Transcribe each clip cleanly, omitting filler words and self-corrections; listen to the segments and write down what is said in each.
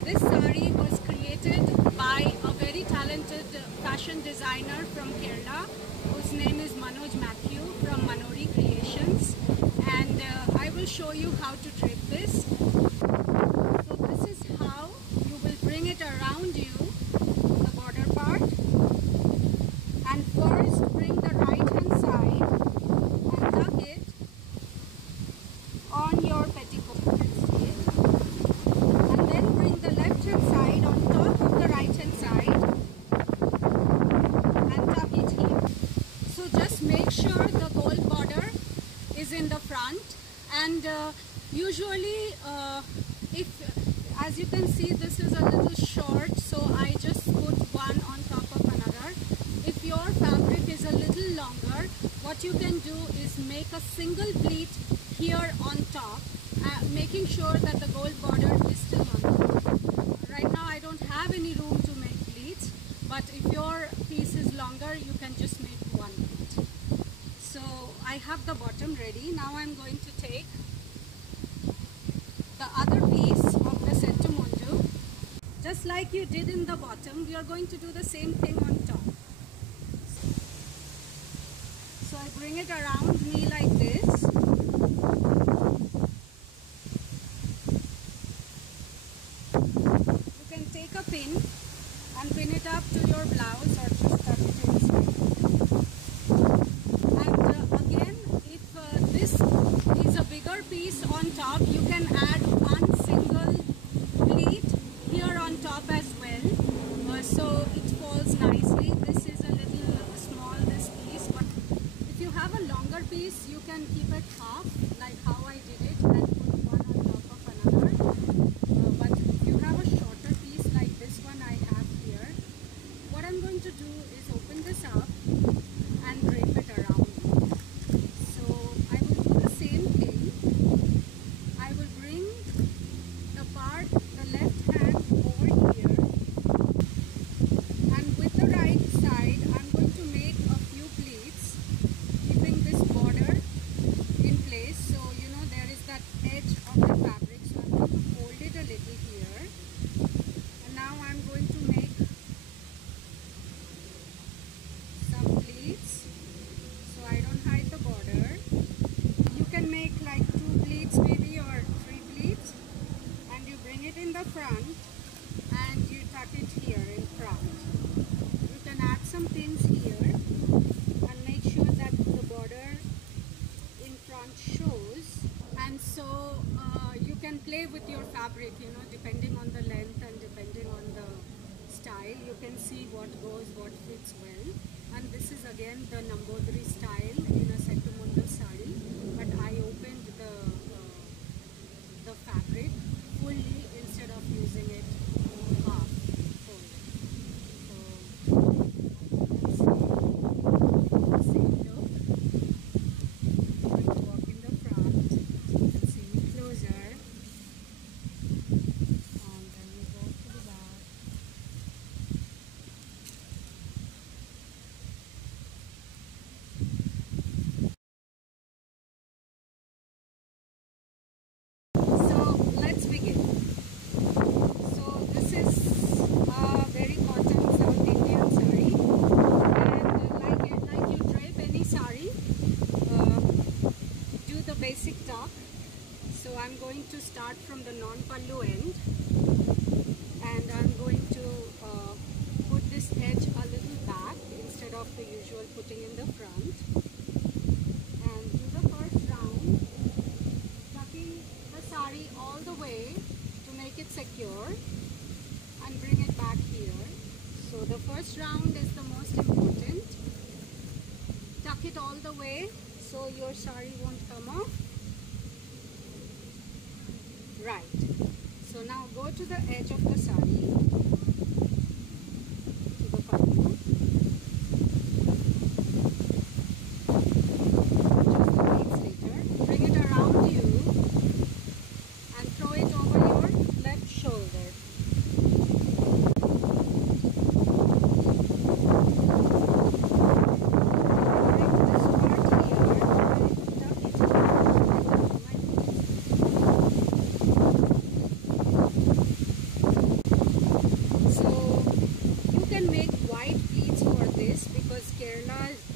This sari was created by a very talented fashion designer from Kerala whose name is Manoj Matthew from Manori Creations, and I will show you how to drape this. So this is how you will bring it around you, the border part, and first bring the right hand side and tuck it on your petticoat. The left hand side on top of the right hand side and tuck it here. So just make sure the gold border is in the front, and usually if, as you can see, this is a little short, so I just put one on top of another. If your fabric is a little longer, what you can do is make a single pleat here on top, making sure that the gold border is still on top. Right now I don't have any room to make pleats, but if your piece is longer, you can just make one pleat. So I have the bottom ready. Now I'm going to take the other piece of the Settu Mundu. Just like you did in the bottom, we are going to do the same thing on top. So I bring it around me like this. Take a pin and pin it up to your blouse or just tuck it inside. And again, if this is a bigger piece on top, you can add one single pleat here on top as well, so it falls nicely. This is a little small, this piece, but if you have a longer piece, you can keep it half, like how I did it, and put one on top of another. But if you have a shorter piece like this one I have here, what I'm going to do is open this up and drape it around. So I will do the same thing. I will bring the part, the left hand over here, and with the right side I'm going to make a few pleats, keeping this border in place. So you know there is that edge of the fabric, so I'm going to fold it a little here. Now I'm going to make some pleats so I don't hide the border. You can make like 2 pleats maybe, or 3 pleats, and you bring it in the front and you tuck it here in front. You can add some pins here and make sure that the border in front shows. And so you can play with your fabric, you know, depending on the length and depending on the style. You can see what goes, what fits well. And this is again the Nambodri style in a Settu Mundu sari, but I opened the fabric fully instead of using it half folded. So the same look. I'm going to walk in the front. You can see me closer. And then we go to the back. So let's begin. So this is a very cotton South Indian sari, and like you drape any sari, do the basic tuck. So I'm going to start from the non-pallu end, and I'm going to put this edge a little back instead of the usual putting in the front, and do the first round, tucking the sari all the way to make it secure, and bring it back here. So the first round is the most important. Tuck it all the way so your sari won't come off. Right. So now go to the edge of the sari, to the pallu. Just later, bring it around you and throw it over your left shoulder. Bring this part here, tuck it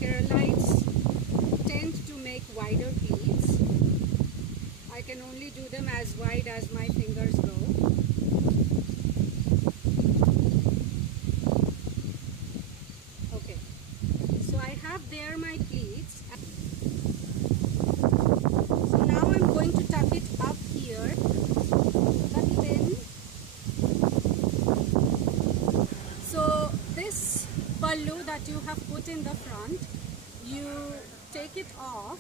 Keralites tend to make wider pleats. I can only do them as wide as my fingers go. Okay, so I have there my pleats. So now I'm going to tuck it up here, tuck it in. So this pallu that you have put in the front, you take it off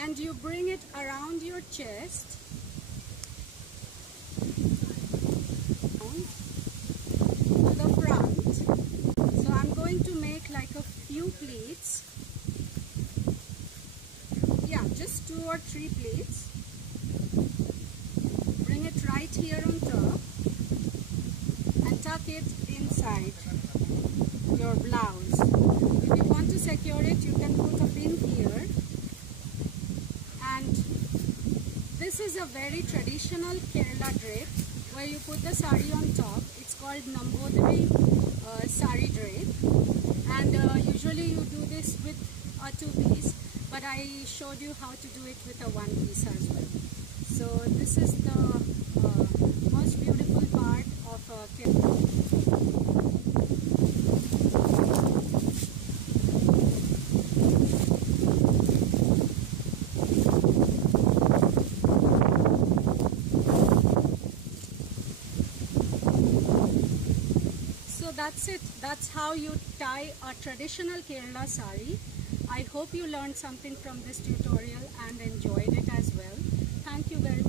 and you bring it around your chest to the front. So I'm going to make like a few pleats. Yeah, just 2 or 3 pleats. Bring it right here on top and tuck it inside your blouse. If you want to secure it, you can put a pin here. And this is a very traditional Kerala drape where you put the sari on top. It's called Namboothiri sari drape, and usually you do this with a 2-piece, but I showed you how to do it with a 1-piece as well. So this is the most beautiful part of Kerala. So that's it. That's how you tie a traditional Kerala sari. I hope you learned something from this tutorial and enjoyed it as well. Thank you very much.